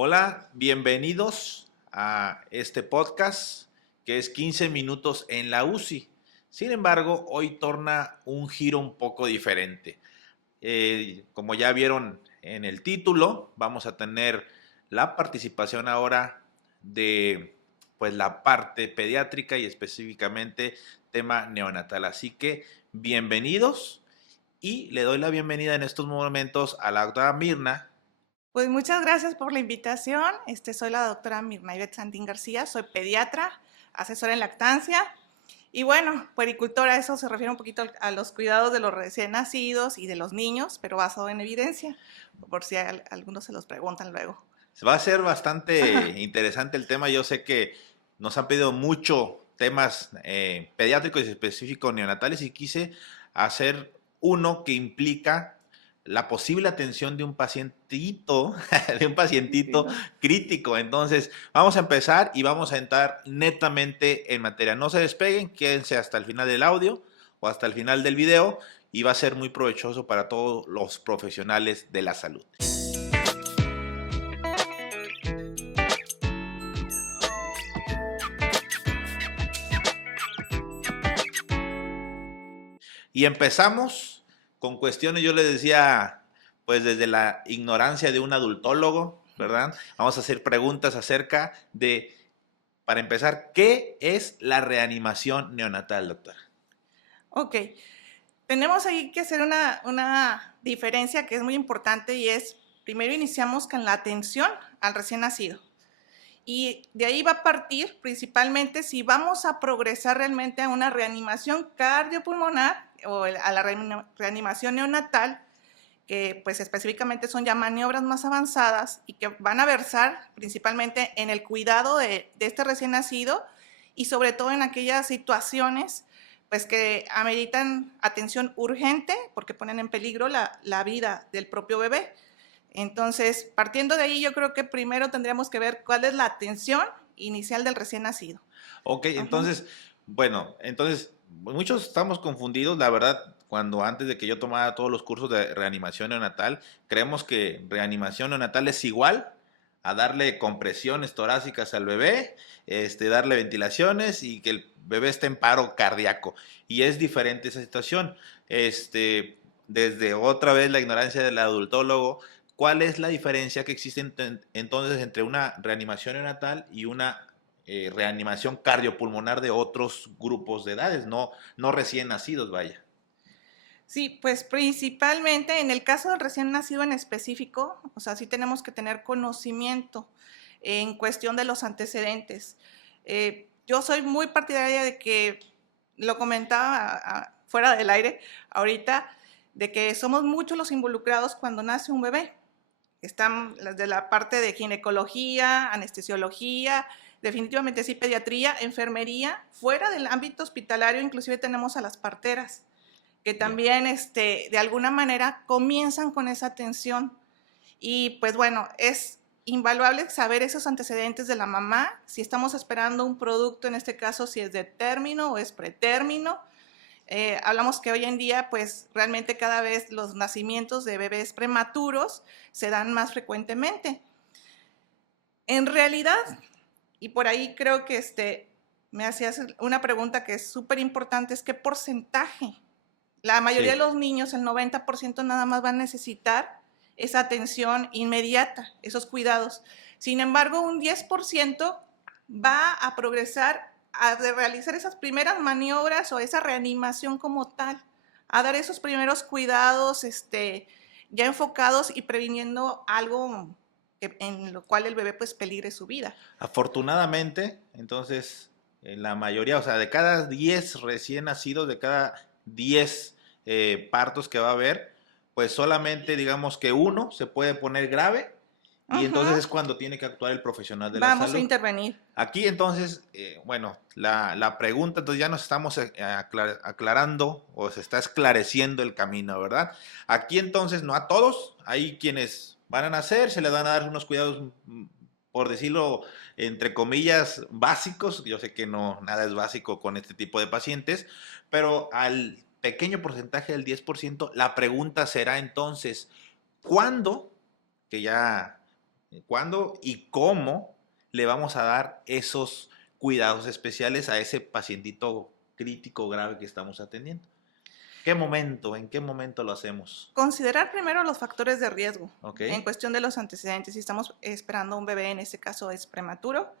Hola, bienvenidos a este podcast que es 15 minutos en la UCI. Sin embargo, hoy torna un giro un poco diferente. Como ya vieron en el título, vamos a tener la participación ahora de pues la parte pediátrica y específicamente tema neonatal. Así que bienvenidos y le doy la bienvenida en estos momentos a la doctora Mirna. Pues muchas gracias por la invitación. Soy la doctora Mirna Ivette Santín García, soy pediatra, asesora en lactancia y bueno, puericultora, eso se refiere un poquito a los cuidados de los recién nacidos y de los niños, pero basado en evidencia, por si algunos se los preguntan luego. Va a ser bastante interesante el tema. Yo sé que nos han pedido mucho temas pediátricos y específicos neonatales y quise hacer uno que implica la posible atención de un pacientito, de un pacientito crítico. Entonces, vamos a empezar y vamos a entrar netamente en materia. No se despeguen, quédense hasta el final del audio o hasta el final del video y va a ser muy provechoso para todos los profesionales de la salud. Y empezamos con cuestiones, yo les decía, pues desde la ignorancia de un adultólogo, ¿verdad? Vamos a hacer preguntas acerca de, para empezar, ¿qué es la reanimación neonatal, doctora? Ok, tenemos ahí que hacer una diferencia que es muy importante y es, primero iniciamos con la atención al recién nacido. Y de ahí va a partir principalmente si vamos a progresar realmente a una reanimación cardiopulmonar o a la reanimación neonatal, que pues específicamente son ya maniobras más avanzadas y que van a versar principalmente en el cuidado de este recién nacido y sobre todo en aquellas situaciones pues que ameritan atención urgente porque ponen en peligro la vida del propio bebé. Entonces, partiendo de ahí, yo creo que primero tendríamos que ver cuál es la atención inicial del recién nacido. Ok, Ajá. entonces, bueno, entonces muchos estamos confundidos, la verdad, cuando antes de que yo tomara todos los cursos de reanimación neonatal, creemos que reanimación neonatal es igual a darle compresiones torácicas al bebé, darle ventilaciones y que el bebé esté en paro cardíaco. Y es diferente esa situación. Desde otra vez la ignorancia del adultólogo, ¿cuál es la diferencia que existe entonces entre una reanimación neonatal y una reanimación cardiopulmonar de otros grupos de edades, no recién nacidos, vaya? Sí, pues principalmente en el caso del recién nacido en específico, o sea, sí tenemos que tener conocimiento en cuestión de los antecedentes. Yo soy muy partidaria de que, lo comentaba fuera del aire ahorita, de que somos muchos los involucrados cuando nace un bebé. Están las de la parte de ginecología, anestesiología, definitivamente sí, pediatría, enfermería. Fuera del ámbito hospitalario, inclusive tenemos a las parteras, que Bien. también de alguna manera comienzan con esa atención. Y pues bueno, es invaluable saber esos antecedentes de la mamá, si estamos esperando un producto, en este caso, si es de término o es pretérmino. Hablamos que hoy en día, pues realmente cada vez los nacimientos de bebés prematuros se dan más frecuentemente. En realidad, y por ahí creo que me hacías una pregunta que es súper importante, es qué porcentaje. La mayoría de Sí. los niños, el 90% nada más van a necesitar esa atención inmediata, esos cuidados. Sin embargo, un 10% va a progresar a realizar esas primeras maniobras o esa reanimación como tal, a dar esos primeros cuidados ya enfocados y previniendo algo en lo cual el bebé pues peligre su vida. Afortunadamente, entonces, en la mayoría, o sea, de cada 10 recién nacidos, de cada 10 partos que va a haber, pues solamente digamos que uno se puede poner grave y entonces Ajá. es cuando tiene que actuar el profesional de la Vamos a salud. intervenir. Aquí entonces, bueno, la pregunta, entonces ya nos estamos aclarando o se está esclareciendo el camino, ¿verdad? Aquí entonces, no a todos, hay quienes van a nacer, se les van a dar unos cuidados, por decirlo, entre comillas, básicos. Yo sé que no, nada es básico con este tipo de pacientes, pero al pequeño porcentaje del 10%, la pregunta será entonces, ¿cuándo, que ya cuándo y cómo le vamos a dar esos cuidados especiales a ese pacientito crítico grave que estamos atendiendo. ¿En qué momento lo hacemos? Considerar primero los factores de riesgo. Ok. En cuestión de los antecedentes, si estamos esperando un bebé, en este caso es prematuro,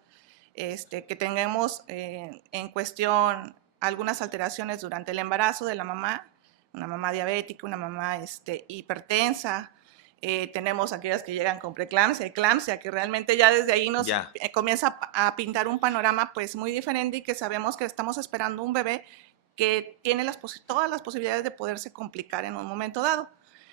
que tengamos en cuestión algunas alteraciones durante el embarazo de la mamá, una mamá diabética, una mamá hipertensa. Tenemos aquellas que llegan con preeclampsia, eclampsia, que realmente ya desde ahí nos comienza a pintar un panorama pues muy diferente y que sabemos que estamos esperando un bebé que tiene todas las posibilidades de poderse complicar en un momento dado.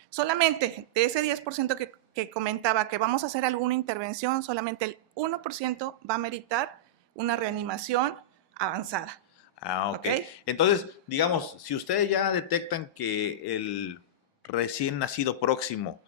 Solamente de ese 10% que comentaba que vamos a hacer alguna intervención, solamente el 1% va a meritar una reanimación avanzada. Ah, ok. Entonces, digamos, si ustedes ya detectan que el recién nacido próximo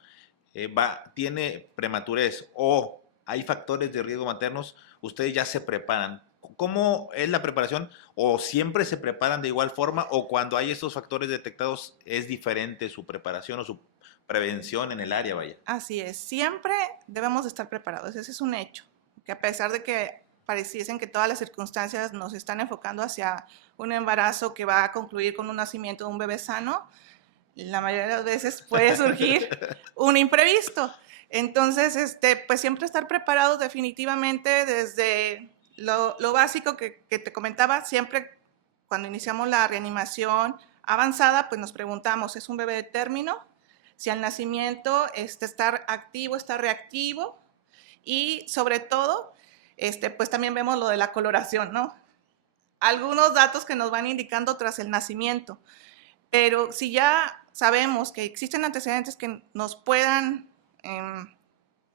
tiene prematurez o hay factores de riesgo maternos, ustedes ya se preparan. ¿Cómo es la preparación? ¿O siempre se preparan de igual forma? ¿O cuando hay estos factores detectados es diferente su preparación o su prevención en el área, vaya? Así es, siempre debemos estar preparados, ese es un hecho, que a pesar de que pareciesen que todas las circunstancias nos están enfocando hacia un embarazo que va a concluir con un nacimiento de un bebé sano, la mayoría de las veces puede surgir un imprevisto. Entonces, pues siempre estar preparados definitivamente desde lo básico que te comentaba, siempre cuando iniciamos la reanimación avanzada, pues nos preguntamos, ¿es un bebé de término? Si al nacimiento está activo, está reactivo, y sobre todo, pues también vemos lo de la coloración, ¿no? Algunos datos que nos van indicando tras el nacimiento. Pero si ya sabemos que existen antecedentes que nos puedan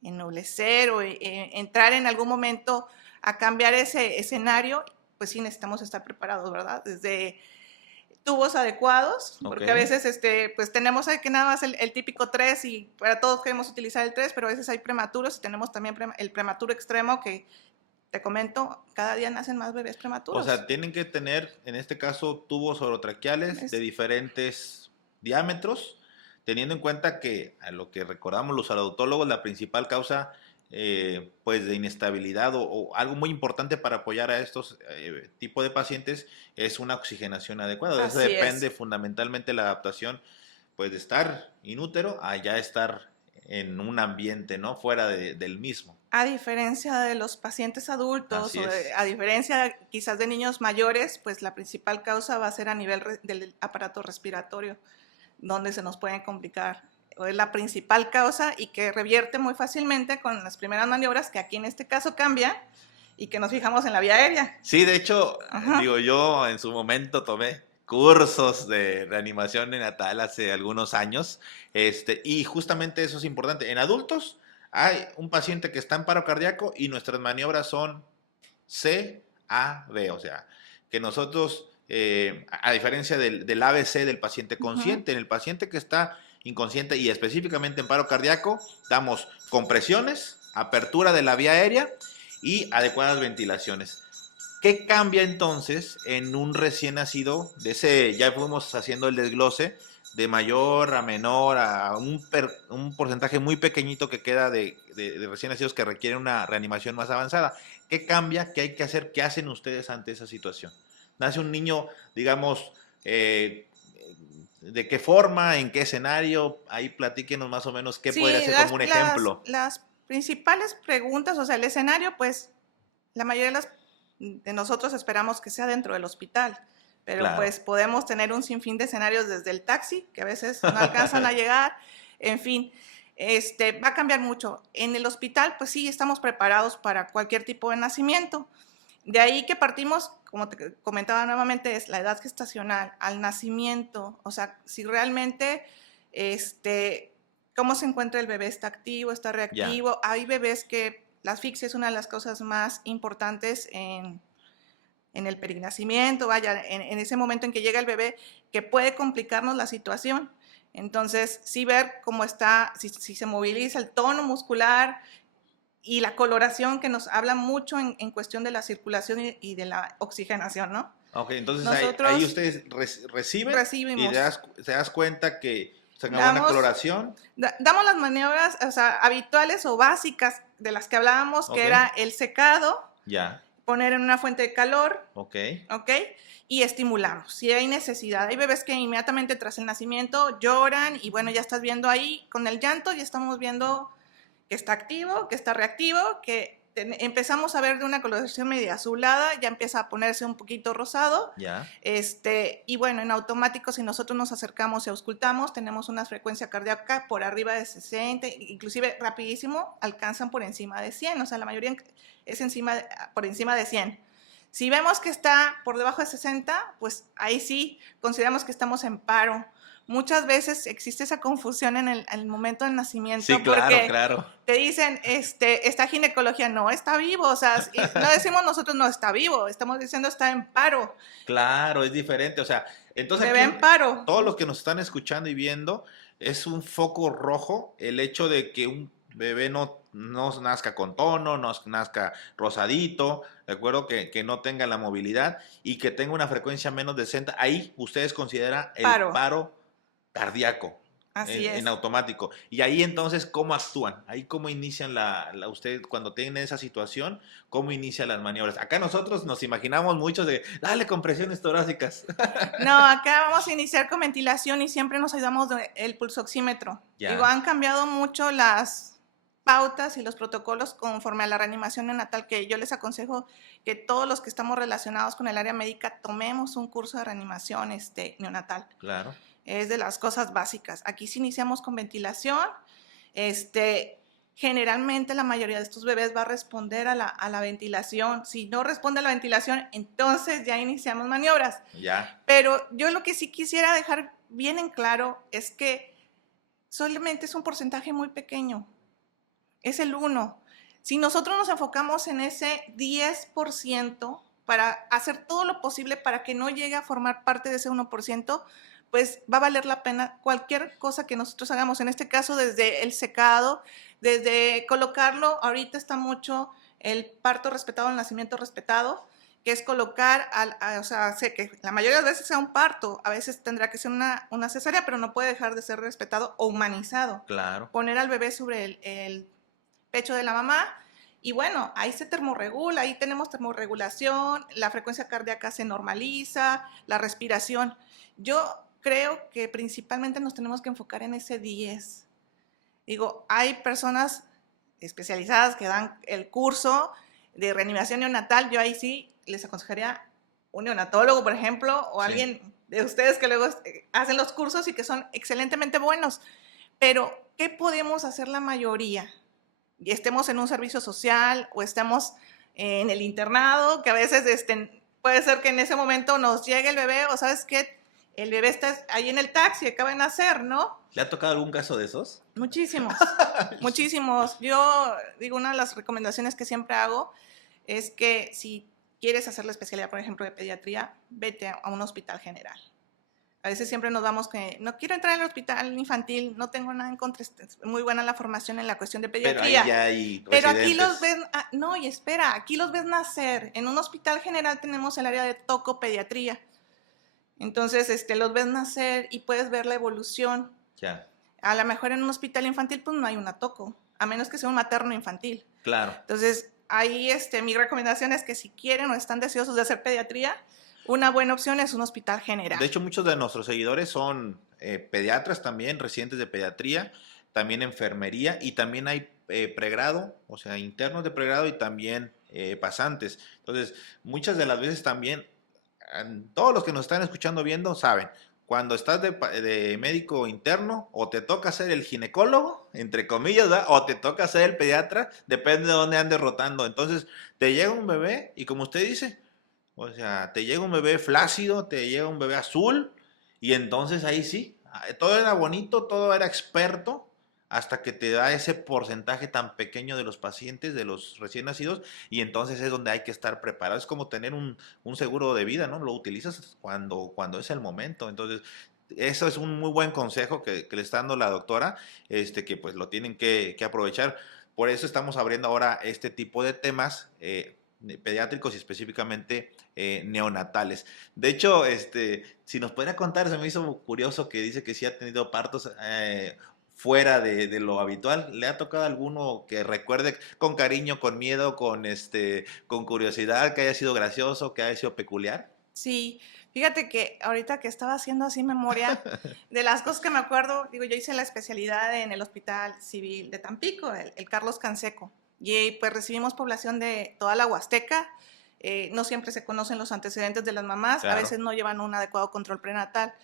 ennoblecer o entrar en algún momento a cambiar ese escenario, pues sí necesitamos estar preparados, ¿verdad? Desde tubos adecuados, porque a veces pues tenemos que nada más el típico 3 y para todos queremos utilizar el 3, pero a veces hay prematuros y tenemos también el prematuro extremo que, te comento, cada día nacen más bebés prematuros. O sea, tienen que tener, en este caso, tubos orotraqueales de diferentes diámetros, teniendo en cuenta que, a lo que recordamos los odontólogos, la principal causa pues de inestabilidad o algo muy importante para apoyar a estos tipos de pacientes es una oxigenación adecuada. De eso depende fundamentalmente la adaptación, pues de estar inútero a ya estar en un ambiente, ¿no? Fuera del mismo. A diferencia de los pacientes adultos, a diferencia quizás de niños mayores, pues la principal causa va a ser a nivel del aparato respiratorio, donde se nos pueden complicar. Es la principal causa y que revierte muy fácilmente con las primeras maniobras, que aquí en este caso cambian, y que nos fijamos en la vía aérea. Sí, de hecho, digo, yo en su momento tomé cursos de reanimación neonatal hace algunos años, y justamente eso es importante. En adultos hay un paciente que está en paro cardíaco y nuestras maniobras son C, A, B, o sea, que nosotros, a diferencia del ABC del paciente consciente, en el paciente que está inconsciente y específicamente en paro cardíaco, damos compresiones, apertura de la vía aérea y adecuadas ventilaciones. ¿Qué cambia entonces en un recién nacido? Ya fuimos haciendo el desglose de mayor a menor a un porcentaje muy pequeñito que queda de recién nacidos que requieren una reanimación más avanzada. ¿Qué cambia? ¿Qué hay que hacer? ¿Qué hacen ustedes ante esa situación? Nace un niño, digamos, ¿de qué forma? ¿En qué escenario? Ahí platíquenos más o menos qué podría ser como un ejemplo. Las principales preguntas, o sea, el escenario, pues la mayoría de nosotros esperamos que sea dentro del hospital, pero pues podemos tener un sinfín de escenarios desde el taxi, que a veces no alcanzan a llegar, en fin, va a cambiar mucho. En el hospital, pues sí, estamos preparados para cualquier tipo de nacimiento. De ahí que partimos, como te comentaba nuevamente, es la edad gestacional al nacimiento, o sea, si realmente, cómo se encuentra el bebé, está activo, está reactivo. Hay bebés que la asfixia es una de las cosas más importantes en el perinacimiento, vaya, en ese momento en que llega el bebé, que puede complicarnos la situación. Entonces, sí ver cómo está, si se moviliza el tono muscular y la coloración, que nos habla mucho en cuestión de la circulación y de la oxigenación, ¿no? Ok, entonces ahí ustedes reciben y te das cuenta que tenga buena Damos, coloración. damos las maniobras, o sea, habituales o básicas de las que hablábamos, Ok. que era el secado, Ya, poner en una fuente de calor, ok. ¿ok? Y estimulamos. Si hay necesidad, hay bebés que inmediatamente tras el nacimiento lloran y bueno, ya estás viendo ahí con el llanto, ya estamos viendo que está activo, que está reactivo, que empezamos a ver de una coloración media azulada, ya empieza a ponerse un poquito rosado. Ya, Y bueno, en automático, si nosotros nos acercamos y auscultamos, tenemos una frecuencia cardíaca por arriba de 60, inclusive rapidísimo, alcanzan por encima de 100, o sea, la mayoría es por encima de 100. Si vemos que está por debajo de 60, pues ahí sí consideramos que estamos en paro. Muchas veces existe esa confusión en el momento del nacimiento, sí, claro, porque claro. te dicen, esta ginecología no está vivo, o sea, no decimos nosotros no está vivo, estamos diciendo está en paro, Claro, es diferente. O sea, entonces bebé aquí en paro. todos los que nos están escuchando y viendo es un foco rojo el hecho de que un bebé no nazca con tono, no nazca rosadito, de acuerdo, que no tenga la movilidad y que tenga una frecuencia menos de 60. Ahí ustedes consideran el Paro, paro cardíaco así en es. automático. Y ahí entonces, ¿cómo actúan? Ahí cómo inician ustedes cuando tienen esa situación, cómo inician las maniobras. Acá nosotros nos imaginamos mucho de, dale compresiones torácicas. No, acá vamos a iniciar con ventilación y siempre nos ayudamos del pulsoxímetro. Digo, Ya, han cambiado mucho las pautas y los protocolos conforme a la reanimación neonatal, que yo les aconsejo que todos los que estamos relacionados con el área médica tomemos un curso de reanimación neonatal. claro. Es de las cosas básicas. Aquí sí iniciamos con ventilación. Generalmente la mayoría de estos bebés va a responder a la ventilación. Si no responde a la ventilación, entonces ya iniciamos maniobras. Ya, Pero yo lo que sí quisiera dejar bien en claro es que solamente es un porcentaje muy pequeño. Es el 1. Si nosotros nos enfocamos en ese 10% para hacer todo lo posible para que no llegue a formar parte de ese 1%, pues va a valer la pena cualquier cosa que nosotros hagamos. En este caso, desde el secado, desde colocarlo, ahorita está mucho el parto respetado, el nacimiento respetado, que es colocar, o sea, sé que la mayoría de las veces sea un parto, a veces tendrá que ser una cesárea, pero no puede dejar de ser respetado o humanizado. claro. Poner al bebé sobre el pecho de la mamá. Y bueno, ahí se termorregula, ahí tenemos termorregulación, la frecuencia cardíaca se normaliza, la respiración. Yo creo que principalmente nos tenemos que enfocar en ese 10. Digo, hay personas especializadas que dan el curso de reanimación neonatal. Yo ahí sí les aconsejaría un neonatólogo, por ejemplo, o Sí. alguien de ustedes que luego hacen los cursos y que son excelentemente buenos. Pero, ¿qué podemos hacer la mayoría? Y estemos en un servicio social o estemos en el internado, que a veces puede ser que en ese momento nos llegue el bebé o sabes qué, el bebé está ahí en el taxi, acaba de nacer, ¿no? ¿Le ha tocado algún caso de esos? Muchísimos, muchísimos. Yo digo, una de las recomendaciones que siempre hago es que si quieres hacer la especialidad, por ejemplo, de pediatría, vete a un hospital general. A veces siempre nos vamos que no quiero entrar al hospital infantil, no tengo nada en contra, es muy buena la formación en la cuestión de Pero ahí pediatría. ya hay Pero aquí residentes. los ves, no, y espera, aquí los ves nacer. En un hospital general tenemos el área de tocopediatría. Entonces, los ves nacer y puedes ver la evolución. Ya, A lo mejor en un hospital infantil, pues no hay una toco, a menos que sea un materno infantil. claro. Entonces, ahí mi recomendación es que si quieren o están deseosos de hacer pediatría, una buena opción es un hospital general. De hecho, muchos de nuestros seguidores son pediatras también, residentes de pediatría, también enfermería y también hay pregrado, o sea, internos de pregrado y también pasantes. Entonces, muchas de las veces también, todos los que nos están escuchando viendo saben, cuando estás de médico interno, o te toca ser el ginecólogo, entre comillas, ¿verdad? O te toca ser el pediatra, depende de dónde andes rotando. Entonces, te llega un bebé y como usted dice, o sea, te llega un bebé flácido, te llega un bebé azul, y entonces ahí sí, todo era bonito, todo era experto, hasta que te da ese porcentaje tan pequeño de los pacientes, de los recién nacidos, y entonces es donde hay que estar preparado. Es como tener un seguro de vida, ¿no? Lo utilizas cuando es el momento. Entonces, eso es un muy buen consejo que le está dando la doctora, que pues lo tienen que aprovechar. Por eso estamos abriendo ahora este tipo de temas. pediátricos y específicamente neonatales. De hecho, si nos pudiera contar, se me hizo curioso que dice que sí ha tenido partos fuera de lo habitual. ¿Le ha tocado alguno que recuerde con cariño, con miedo, con curiosidad, que haya sido gracioso, que haya sido peculiar? Sí, fíjate que ahorita que estaba haciendo así memoria de las cosas que me acuerdo, digo, yo hice la especialidad en el Hospital Civil de Tampico, el Carlos Canseco, y pues recibimos población de toda la Huasteca. No siempre se conocen los antecedentes de las mamás, a veces Claro. no llevan un adecuado control prenatal.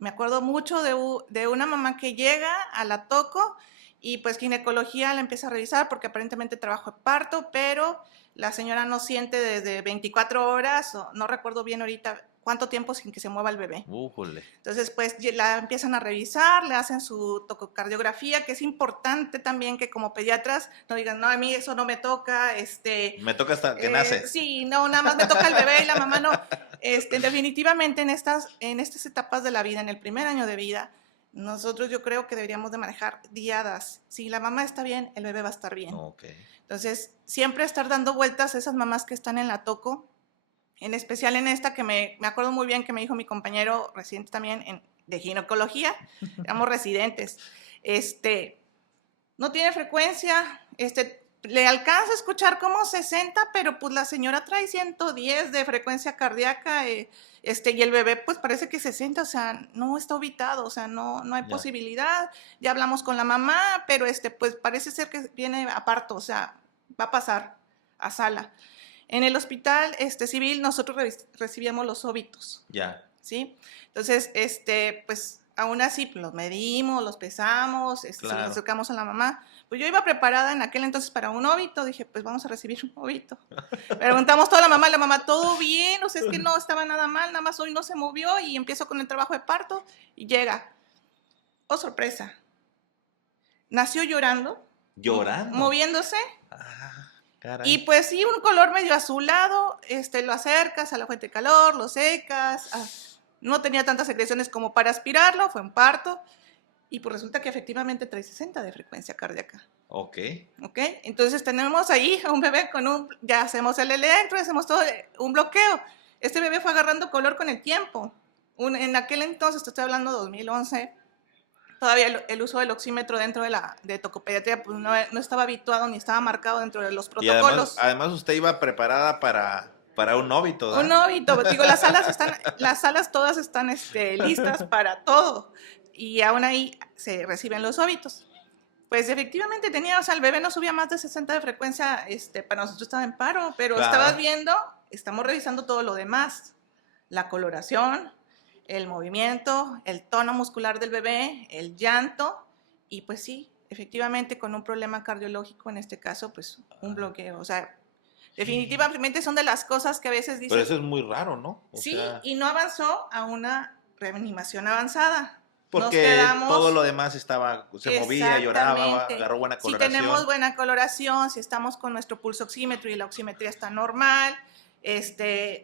Me acuerdo mucho de una mamá que llega a la toco y pues ginecología la empieza a revisar porque aparentemente trabajo de parto, pero la señora no siente desde 24 horas, o no recuerdo bien ahorita cuánto tiempo sin que se mueva el bebé. Újole. Entonces, pues la empiezan a revisar, le hacen su tococardiografía, que es importante también que como pediatras no digan, no, a mí eso no me toca, Me toca hasta que nace. sí, no, nada más me toca el bebé y la mamá no. Definitivamente en estas etapas de la vida, en el primer año de vida, nosotros yo creo que deberíamos de manejar diadas. Si la mamá está bien, el bebé va a estar bien. Ok. Entonces, siempre estar dando vueltas a esas mamás que están en la toco, en especial en esta que me acuerdo muy bien que me dijo mi compañero residente también de ginecología, éramos residentes, no tiene frecuencia, le alcanza a escuchar como 60, pero pues la señora trae 110 de frecuencia cardíaca, y el bebé pues parece que 60, o sea, no está orbitado, o sea, no hay Ya. posibilidad, ya hablamos con la mamá, pero pues parece ser que viene a parto, o sea, va a pasar a sala. En el hospital civil nosotros recibíamos los óbitos, Ya. ¿sí? Entonces, pues aún así los medimos, los pesamos, se los Claro. acercamos a la mamá. Pues yo iba preparada en aquel entonces para un óbito, dije, pues vamos a recibir un óbito. Preguntamos toda la mamá, ¿todo bien? O sea, es que no estaba nada mal, nada más hoy no se movió y empiezo con el trabajo de parto y llega. Oh, sorpresa. Nació llorando, Llorando. moviéndose. Ah, caray. Y pues sí, un color medio azulado, lo acercas a la fuente de calor, lo secas, no tenía tantas secreciones como para aspirarlo, fue un parto, y pues resulta que efectivamente trae 60 de frecuencia cardíaca. Ok. ¿Ok? Entonces tenemos ahí a un bebé ya hacemos el electro, hacemos todo, un bloqueo. Este bebé fue agarrando color con el tiempo. En aquel entonces, te estoy hablando 2011, todavía el uso del oxímetro dentro de tocopediatría pues no estaba habituado ni estaba marcado dentro de los Y protocolos. además usted iba preparada para un óbito, ¿verdad? Un óbito, digo, las salas todas están listas para todo y aún ahí se reciben los óbitos. Pues efectivamente o sea, el bebé no subía más de 60 de frecuencia, para nosotros estaba en paro, pero Claro. estabas viendo, estamos revisando todo lo demás, la coloración, el movimiento, el tono muscular del bebé, el llanto, y pues sí, efectivamente con un problema cardiológico, en este caso, pues un bloqueo, o sea, definitivamente son de las cosas que a veces Pero dices, eso es muy raro, ¿no? sí, y no avanzó a una reanimación avanzada. Nos Porque quedamos, todo lo demás se movía, lloraba, exactamente, agarró buena si coloración. tenemos buena coloración, si estamos con nuestro pulsoxímetro y la oximetría está normal,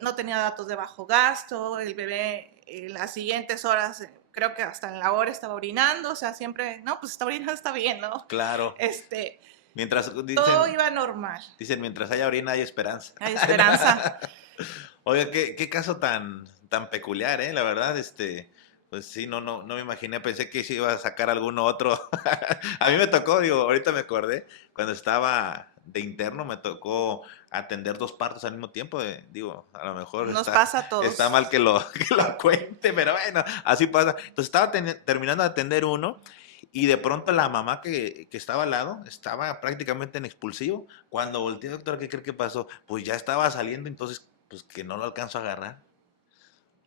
no tenía datos de bajo gasto, el bebé en las siguientes horas, creo que hasta en la hora estaba orinando, o sea, siempre, no, pues está orinando, está bien, ¿no? Claro. Mientras todo iba normal. Dicen, mientras haya orina hay esperanza. Hay esperanza. Oiga, qué caso tan peculiar, ¿eh? La verdad, pues sí, no me imaginé, pensé que se iba a sacar alguno otro. A mí me tocó, digo, ahorita me acordé, cuando estaba de interno me tocó atender 2 partos al mismo tiempo, digo, a lo mejor Nos pasa a todos. está mal que lo cuente, pero bueno, así pasa. Entonces estaba terminando de atender uno y de pronto la mamá que estaba al lado estaba prácticamente en expulsivo. Cuando volteé, doctor, ¿qué cree que pasó? Pues ya estaba saliendo, entonces pues que no lo alcanzo a agarrar.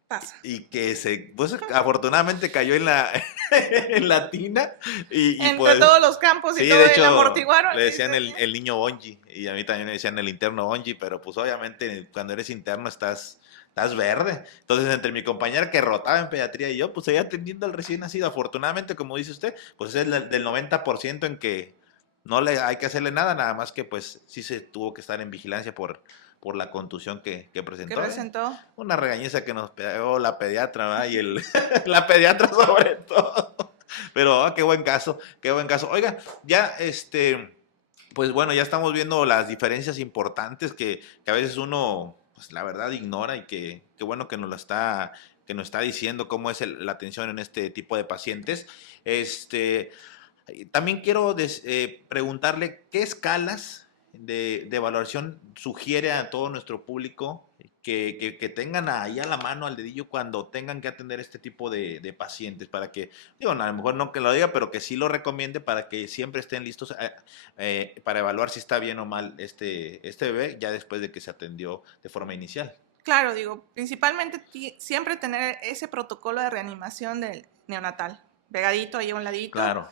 Pasa. Y que pues afortunadamente cayó en la, en la tina. Entre pues, todos los campos y sí, todo de el hecho, amortiguaron. le decían el niño Ongi, y a mí también me decían el interno Ongi, pero pues obviamente cuando eres interno estás verde. Entonces, entre mi compañera que rotaba en pediatría y yo, pues seguía atendiendo al recién nacido. Afortunadamente, como dice usted, pues es del 90% en que no le hay que hacerle nada más que pues sí se tuvo que estar en vigilancia por la contusión que presentó. ¿Qué presentó? Una regañiza que nos pegó la pediatra, ¿verdad? Y la pediatra sobre todo. Pero qué buen caso, qué buen caso. Oiga, ya pues bueno, ya estamos viendo las diferencias importantes que a veces uno, pues la verdad, ignora y que bueno que nos está diciendo cómo es la atención en este tipo de pacientes. Este, También quiero preguntarle qué escalas de evaluación sugiere a todo nuestro público que tengan ahí a la mano al dedillo cuando tengan que atender este tipo de pacientes, para que, digo, a lo mejor no que lo diga, pero que sí lo recomiende para que siempre estén listos para evaluar si está bien o mal este bebé ya después de que se atendió de forma inicial. Claro, digo, principalmente siempre tener ese protocolo de reanimación del neonatal, pegadito ahí a un ladito. Claro,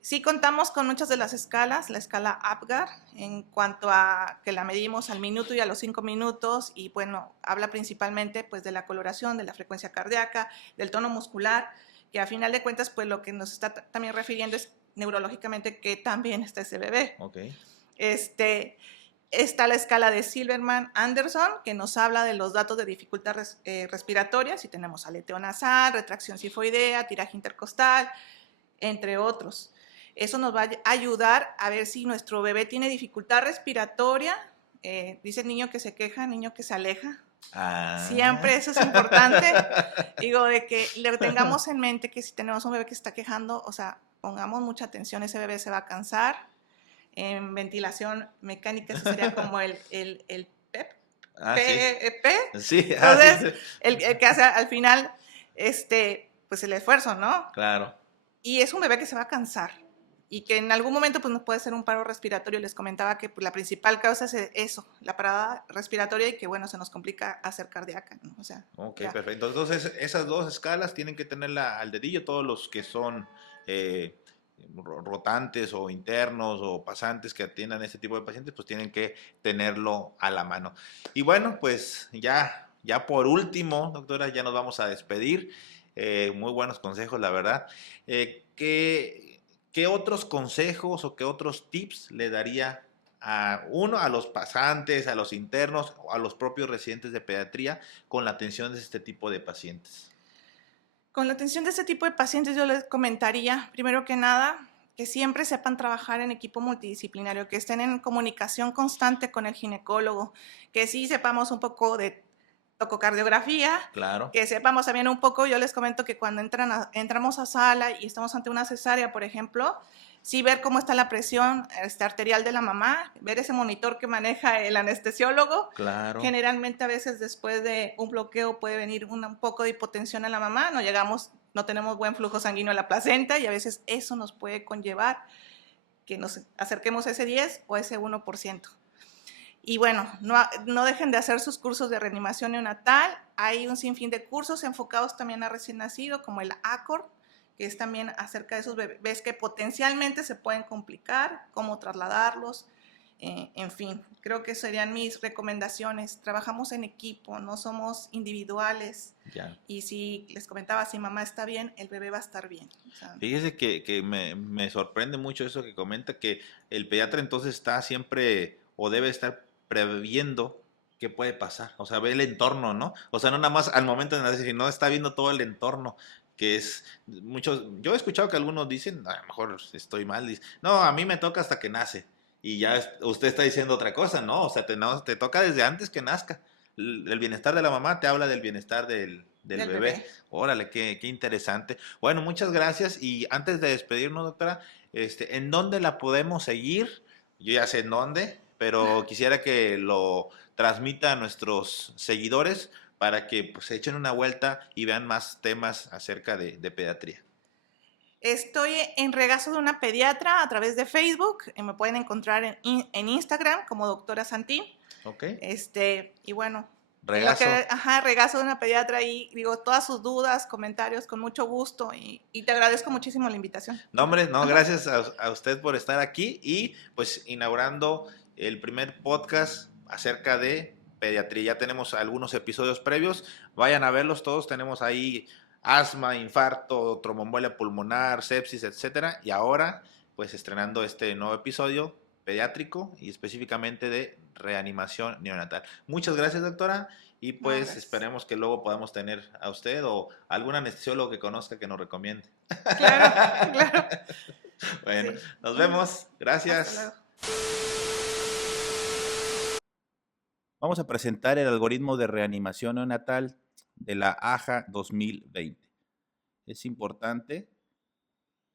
Sí contamos con muchas de las escalas, la escala APGAR, en cuanto a que la medimos al minuto y a los 5 minutos, y bueno, habla principalmente pues de la coloración, de la frecuencia cardíaca, del tono muscular, que a final de cuentas pues lo que nos está también refiriendo es neurológicamente que también está ese bebé. ok. Está la escala de Silverman-Anderson, que nos habla de los datos de dificultad respiratoria, si tenemos aleteo nasal, retracción sifoidea, tiraje intercostal, entre otros. Eso nos va a ayudar a ver si nuestro bebé tiene dificultad respiratoria. Dice el niño que se queja, niño que se aleja. Ah. Siempre eso es importante. Digo, de que lo tengamos en mente que si tenemos un bebé que se está quejando, o sea, pongamos mucha atención, ese bebé se va a cansar. En ventilación mecánica, eso sería como el PEP. Ah, sí. PEP. Sí, Entonces, sí, sí. el que hace al final, pues el esfuerzo, ¿no? Claro. Y es un bebé que se va a cansar y que en algún momento pues, nos puede ser un paro respiratorio. Les comentaba que pues, la principal causa es eso, la parada respiratoria, y que bueno, se nos complica hacer cardíaca, ¿no? O sea, Ok, ya. perfecto. Entonces, esas dos escalas tienen que tenerla al dedillo, todos los que son eh, rotantes o internos o pasantes que atiendan este tipo de pacientes, pues tienen que tenerlo a la mano. Y bueno, pues ya por último, doctora, ya nos vamos a despedir. Muy buenos consejos, la verdad. ¿Qué otros consejos o qué otros tips le daría a los pasantes, a los internos o a los propios residentes de pediatría con la atención de este tipo de pacientes? Con la atención de este tipo de pacientes yo les comentaría, primero que nada, que siempre sepan trabajar en equipo multidisciplinario, que estén en comunicación constante con el ginecólogo, que sí sepamos un poco de tococardiografía, Claro, que sepamos también un poco. Yo les comento que cuando entramos a sala y estamos ante una cesárea, por ejemplo, sí ver cómo está la presión arterial de la mamá, ver ese monitor que maneja el anestesiólogo. claro. Generalmente a veces después de un bloqueo puede venir un poco de hipotensión en la mamá, no tenemos buen flujo sanguíneo a la placenta, y a veces eso nos puede conllevar que nos acerquemos a ese 10 o a ese 1%. Y bueno, no dejen de hacer sus cursos de reanimación neonatal. Hay un sinfín de cursos enfocados también a recién nacido, como el ACORD, que es también acerca de esos bebés que potencialmente se pueden complicar, cómo trasladarlos, en fin. Creo que serían mis recomendaciones. Trabajamos en equipo, no somos individuales. Ya. Y si les comentaba, si mamá está bien, el bebé va a estar bien. O sea, Fíjese que me sorprende mucho eso que comenta, que el pediatra entonces está siempre o debe estar previendo qué puede pasar. O sea, ve el entorno, ¿no? O sea, no nada más al momento de nacer, sino está viendo todo el entorno, que es muchos. Yo he escuchado que algunos dicen, a lo mejor estoy mal, dicen, no, a mí me toca hasta que nace. Y ya usted está diciendo otra cosa, ¿no? O sea, no, te toca desde antes que nazca. El bienestar de la mamá te habla del bienestar del del bebé. bebé. Órale, qué interesante. Bueno, muchas gracias. Y antes de despedirnos, doctora, ¿en dónde la podemos seguir? Yo ya sé en dónde, pero quisiera que lo transmita a nuestros seguidores para que pues, se echen una vuelta y vean más temas acerca de pediatría. Estoy en Regazo de una pediatra a través de Facebook. Me pueden encontrar en Instagram como doctora Santín. ¿Ok? Y bueno, en lo Regazo. que, Regazo de una pediatra, ahí digo todas sus dudas, comentarios, con mucho gusto, y te agradezco muchísimo la invitación. No, hombre, no, Ajá. gracias a usted por estar aquí y pues inaugurando el primer podcast acerca de pediatría. Ya tenemos algunos episodios previos, vayan a verlos todos, tenemos ahí asma, infarto, tromboembolia pulmonar, sepsis, etcétera, y ahora pues estrenando este nuevo episodio pediátrico y específicamente de reanimación neonatal. Muchas gracias, doctora. Y No, pues gracias. esperemos que luego podamos tener a usted o algún anestesiólogo que conozca que nos recomiende. Claro, claro. Bueno, Sí. nos vemos. Hasta Gracias. luego. Vamos a presentar el algoritmo de reanimación neonatal de la AJA 2020. Es importante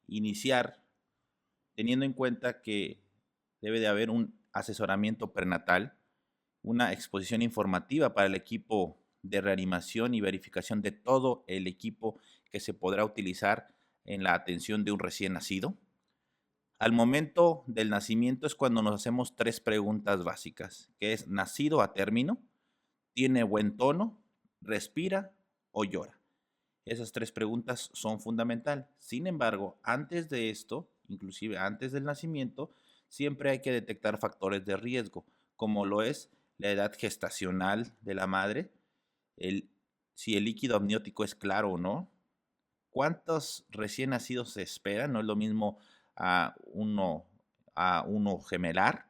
iniciar teniendo en cuenta que debe de haber un asesoramiento prenatal, una exposición informativa para el equipo de reanimación y verificación de todo el equipo que se podrá utilizar en la atención de un recién nacido. Al momento del nacimiento es cuando nos hacemos 3 preguntas básicas, que es: ¿nacido a término? ¿Tiene buen tono? ¿Respira o llora? Esas 3 preguntas son fundamentales. Sin embargo, antes de esto, inclusive antes del nacimiento, siempre hay que detectar factores de riesgo, como lo es la edad gestacional de la madre, si el líquido amniótico es claro o no, cuántos recién nacidos se esperan, no es lo mismo a uno gemelar,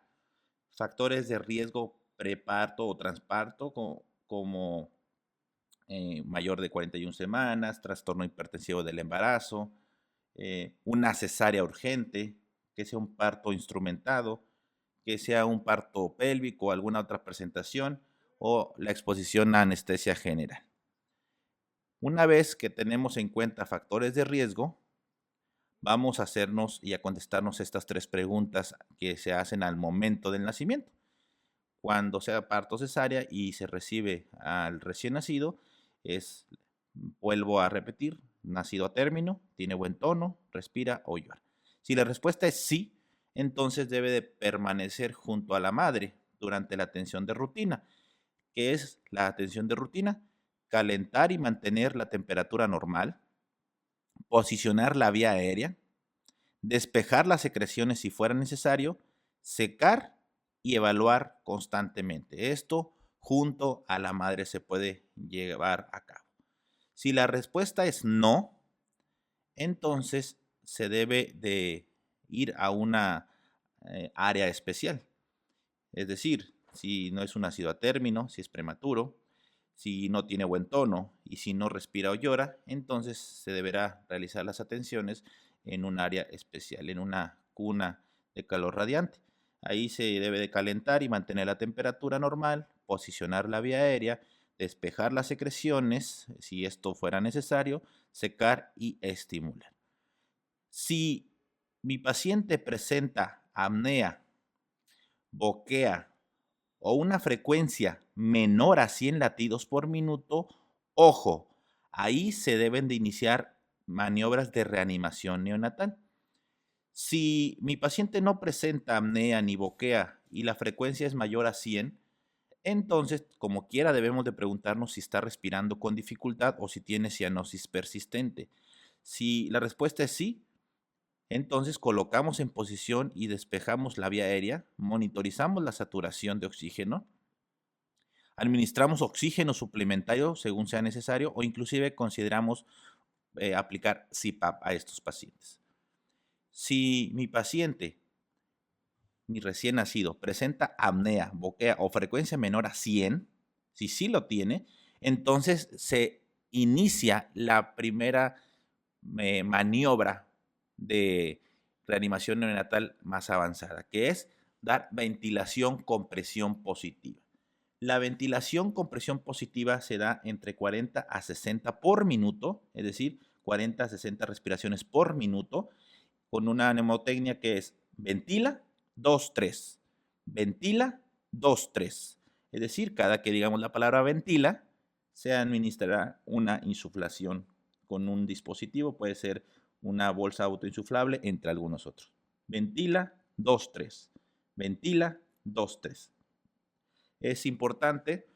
factores de riesgo preparto o transparto como mayor de 41 semanas, trastorno hipertensivo del embarazo, una cesárea urgente, que sea un parto instrumentado, que sea un parto pélvico o alguna otra presentación, o la exposición a anestesia general. Una vez que tenemos en cuenta factores de riesgo, vamos a hacernos y a contestarnos estas 3 preguntas que se hacen al momento del nacimiento. Cuando sea parto cesárea y se recibe al recién nacido, vuelvo a repetir, nacido a término, tiene buen tono, respira o llora. Si la respuesta es sí, entonces debe de permanecer junto a la madre durante la atención de rutina. ¿Qué es la atención de rutina? Calentar y mantener la temperatura normal, posicionar la vía aérea, despejar las secreciones si fuera necesario, secar y evaluar constantemente. Esto junto a la madre se puede llevar a cabo. Si la respuesta es no, entonces se debe de ir a una área especial. Es decir, si no es un nacido a término, si es prematuro, si no tiene buen tono y si no respira o llora, entonces se deberá realizar las atenciones en un área especial, en una cuna de calor radiante. Ahí se debe de calentar y mantener la temperatura normal, posicionar la vía aérea, despejar las secreciones, si esto fuera necesario, secar y estimular. Si mi paciente presenta apnea, boquea o una frecuencia menor a 100 latidos por minuto, ojo, ahí se deben de iniciar maniobras de reanimación neonatal. Si mi paciente no presenta apnea ni boquea y la frecuencia es mayor a 100, entonces, como quiera, debemos de preguntarnos si está respirando con dificultad o si tiene cianosis persistente. Si la respuesta es sí, entonces colocamos en posición y despejamos la vía aérea, monitorizamos la saturación de oxígeno, administramos oxígeno suplementario según sea necesario o inclusive consideramos aplicar CPAP a estos pacientes. Si mi paciente, mi recién nacido, presenta apnea, boquea o frecuencia menor a 100, si sí lo tiene, entonces se inicia la primera maniobra de reanimación neonatal más avanzada, que es dar ventilación con presión positiva. La ventilación con presión positiva se da entre 40 a 60 por minuto, es decir, 40 a 60 respiraciones por minuto, con una mnemotecnia que es ventila, 2, 3, ventila, 2, 3. Es decir, cada que digamos la palabra ventila, se administrará una insuflación con un dispositivo, puede ser una bolsa autoinsuflable, entre algunos otros. Ventila, 2, 3. Ventila, 2, 3. Es importante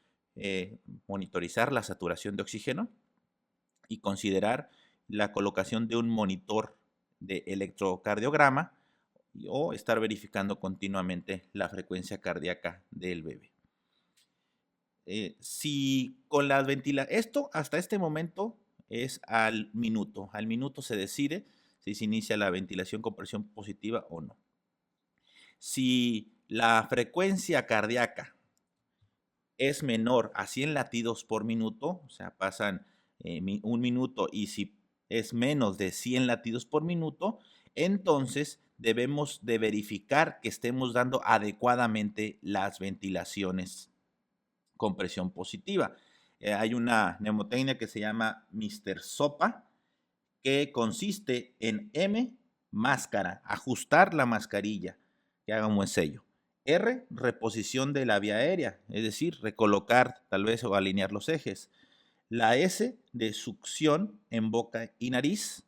monitorizar la saturación de oxígeno y considerar la colocación de un monitor de electrocardiograma o estar verificando continuamente la frecuencia cardíaca del bebé. Si con la esto hasta este momento es al minuto se decide si se inicia la ventilación con presión positiva o no. Si la frecuencia cardíaca es menor a 100 latidos por minuto, o sea, pasan un minuto y si es menos de 100 latidos por minuto, entonces debemos de verificar que estemos dando adecuadamente las ventilaciones con presión positiva. Hay una mnemotecnia que se llama Mr. Sopa, que consiste en M, máscara, ajustar la mascarilla, que haga un buen sello. R, reposición de la vía aérea, es decir, recolocar tal vez o alinear los ejes. La S de succión en boca y nariz.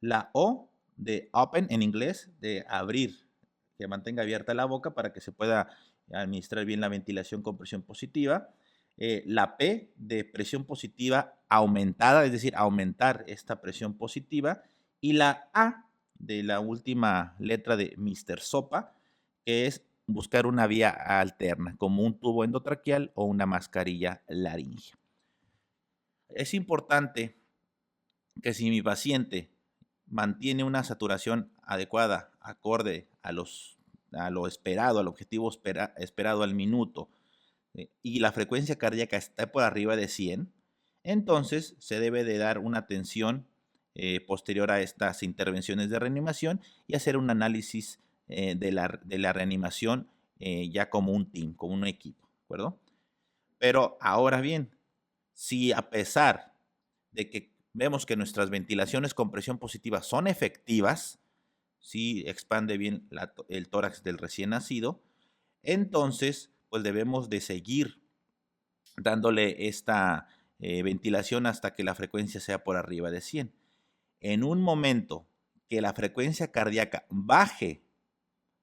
La O de open en inglés, de abrir, que mantenga abierta la boca para que se pueda administrar bien la ventilación con presión positiva. La P de presión positiva aumentada, es decir, aumentar esta presión positiva. Y la A de la última letra de Mr. Sopa, que es buscar una vía alterna, como un tubo endotraqueal o una mascarilla laringea. Es importante que si mi paciente mantiene una saturación adecuada, acorde a lo esperado, al objetivo esperado al minuto, y la frecuencia cardíaca está por arriba de 100, entonces se debe de dar una atención posterior a estas intervenciones de reanimación y hacer un análisis de la reanimación ya como un team, como un equipo, ¿de acuerdo? Pero ahora bien, si a pesar de que vemos que nuestras ventilaciones con presión positiva son efectivas, si expande bien el tórax del recién nacido, entonces pues debemos de seguir dándole esta ventilación hasta que la frecuencia sea por arriba de 100. En un momento que la frecuencia cardíaca baje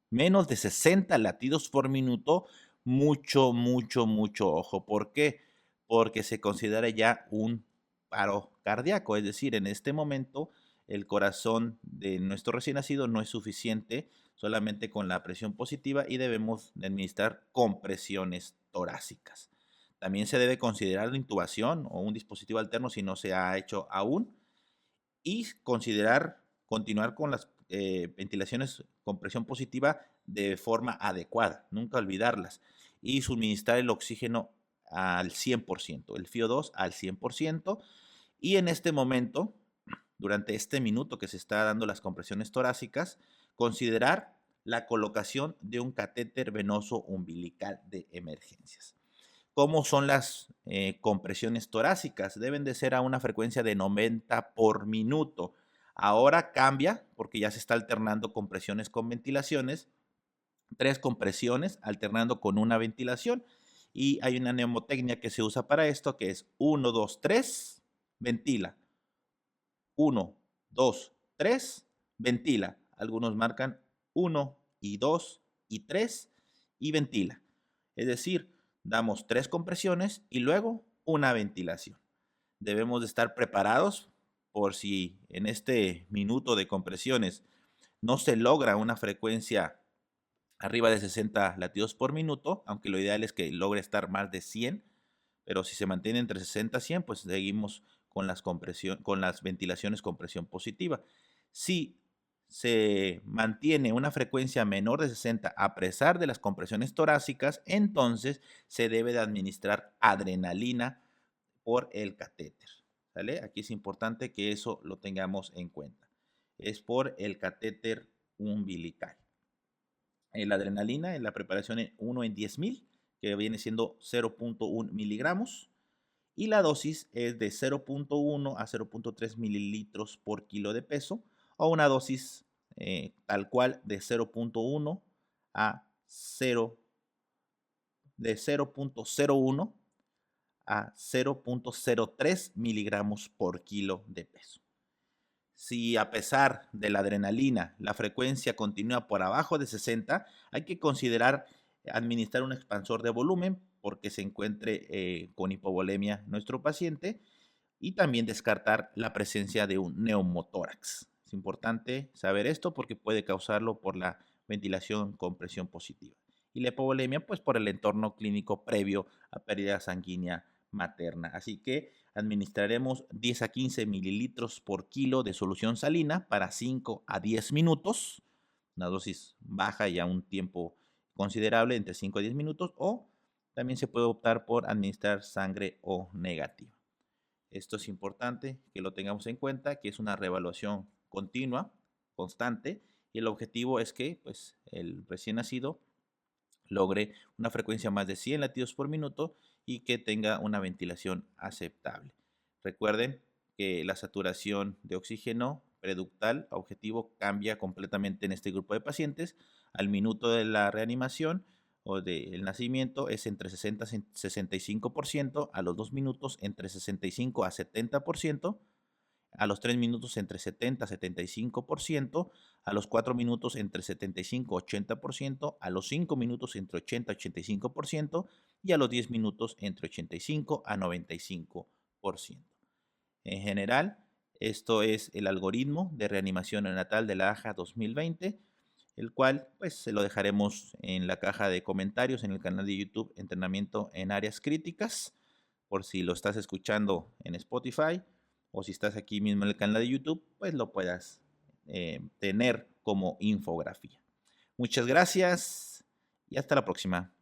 menos de 60 latidos por minuto, mucho, mucho, mucho ojo. ¿Por qué? Porque se considera ya un paro cardíaco, es decir, en este momento el corazón de nuestro recién nacido no es suficiente solamente con la presión positiva y debemos de administrar compresiones torácicas. También se debe considerar la intubación o un dispositivo alterno si no se ha hecho aún y considerar continuar con las ventilaciones con presión positiva de forma adecuada, nunca olvidarlas, y suministrar el oxígeno al 100%, el FiO2 al 100%, y en este momento, durante este minuto que se está dando las compresiones torácicas, considerar la colocación de un catéter venoso umbilical de emergencias. ¿Cómo son las compresiones torácicas? Deben de ser a una frecuencia de 90 por minuto. Ahora cambia porque ya se está alternando compresiones con ventilaciones, 3 compresiones alternando con una ventilación, y hay una mnemotecnia que se usa para esto que es 1, 2, 3, ventila. 1, 2, 3, ventila. Algunos marcan 1 y 2 y 3 y ventila. Es decir, damos 3 compresiones y luego una ventilación. Debemos de estar preparados por si en este minuto de compresiones no se logra una frecuencia arriba de 60 latidos por minuto, aunque lo ideal es que logre estar más de 100, pero si se mantiene entre 60 y 100, pues seguimos con las ventilaciones con presión positiva. Si se mantiene una frecuencia menor de 60 a pesar de las compresiones torácicas, entonces se debe de administrar adrenalina por el catéter. ¿Sale? Aquí es importante que eso lo tengamos en cuenta. Es por el catéter umbilical. La adrenalina en la preparación en 1 en 10,000, que viene siendo 0.1 miligramos. Y la dosis es de 0.1 a 0.3 mililitros por kilo de peso, o una dosis tal cual de 0.1 a 0, de 0.01 a 0.03 miligramos por kilo de peso. Si a pesar de la adrenalina la frecuencia continúa por abajo de 60, hay que considerar administrar un expansor de volumen porque se encuentre con hipovolemia nuestro paciente, y también descartar la presencia de un neumotórax. Es importante saber esto porque puede causarlo por la ventilación con presión positiva. Y la hipovolemia, pues por el entorno clínico previo a pérdida sanguínea materna. Así que administraremos 10 a 15 mililitros por kilo de solución salina para 5 a 10 minutos, una dosis baja y a un tiempo considerable entre 5 a 10 minutos, o también se puede optar por administrar sangre O negativa. Esto es importante que lo tengamos en cuenta, que es una reevaluación continua, constante, y el objetivo es que pues, el recién nacido logre una frecuencia más de 100 latidos por minuto y que tenga una ventilación aceptable. Recuerden que la saturación de oxígeno preductal objetivo cambia completamente en este grupo de pacientes. Al minuto de la reanimación o del nacimiento es entre 60 y 65%, a los 2 minutos entre 65 a 70%, a los 3 minutos entre 70 a 75%, a los 4 minutos entre 75 a 80%, a los 5 minutos entre 80 a 85% y a los 10 minutos entre 85 a 95%. En general, esto es el algoritmo de reanimación neonatal de la AJA 2020, el cual pues se lo dejaremos en la caja de comentarios en el canal de YouTube Entrenamiento en Áreas Críticas, por si lo estás escuchando en Spotify o si estás aquí mismo en el canal de YouTube, pues lo puedas tener como infografía. Muchas gracias y hasta la próxima.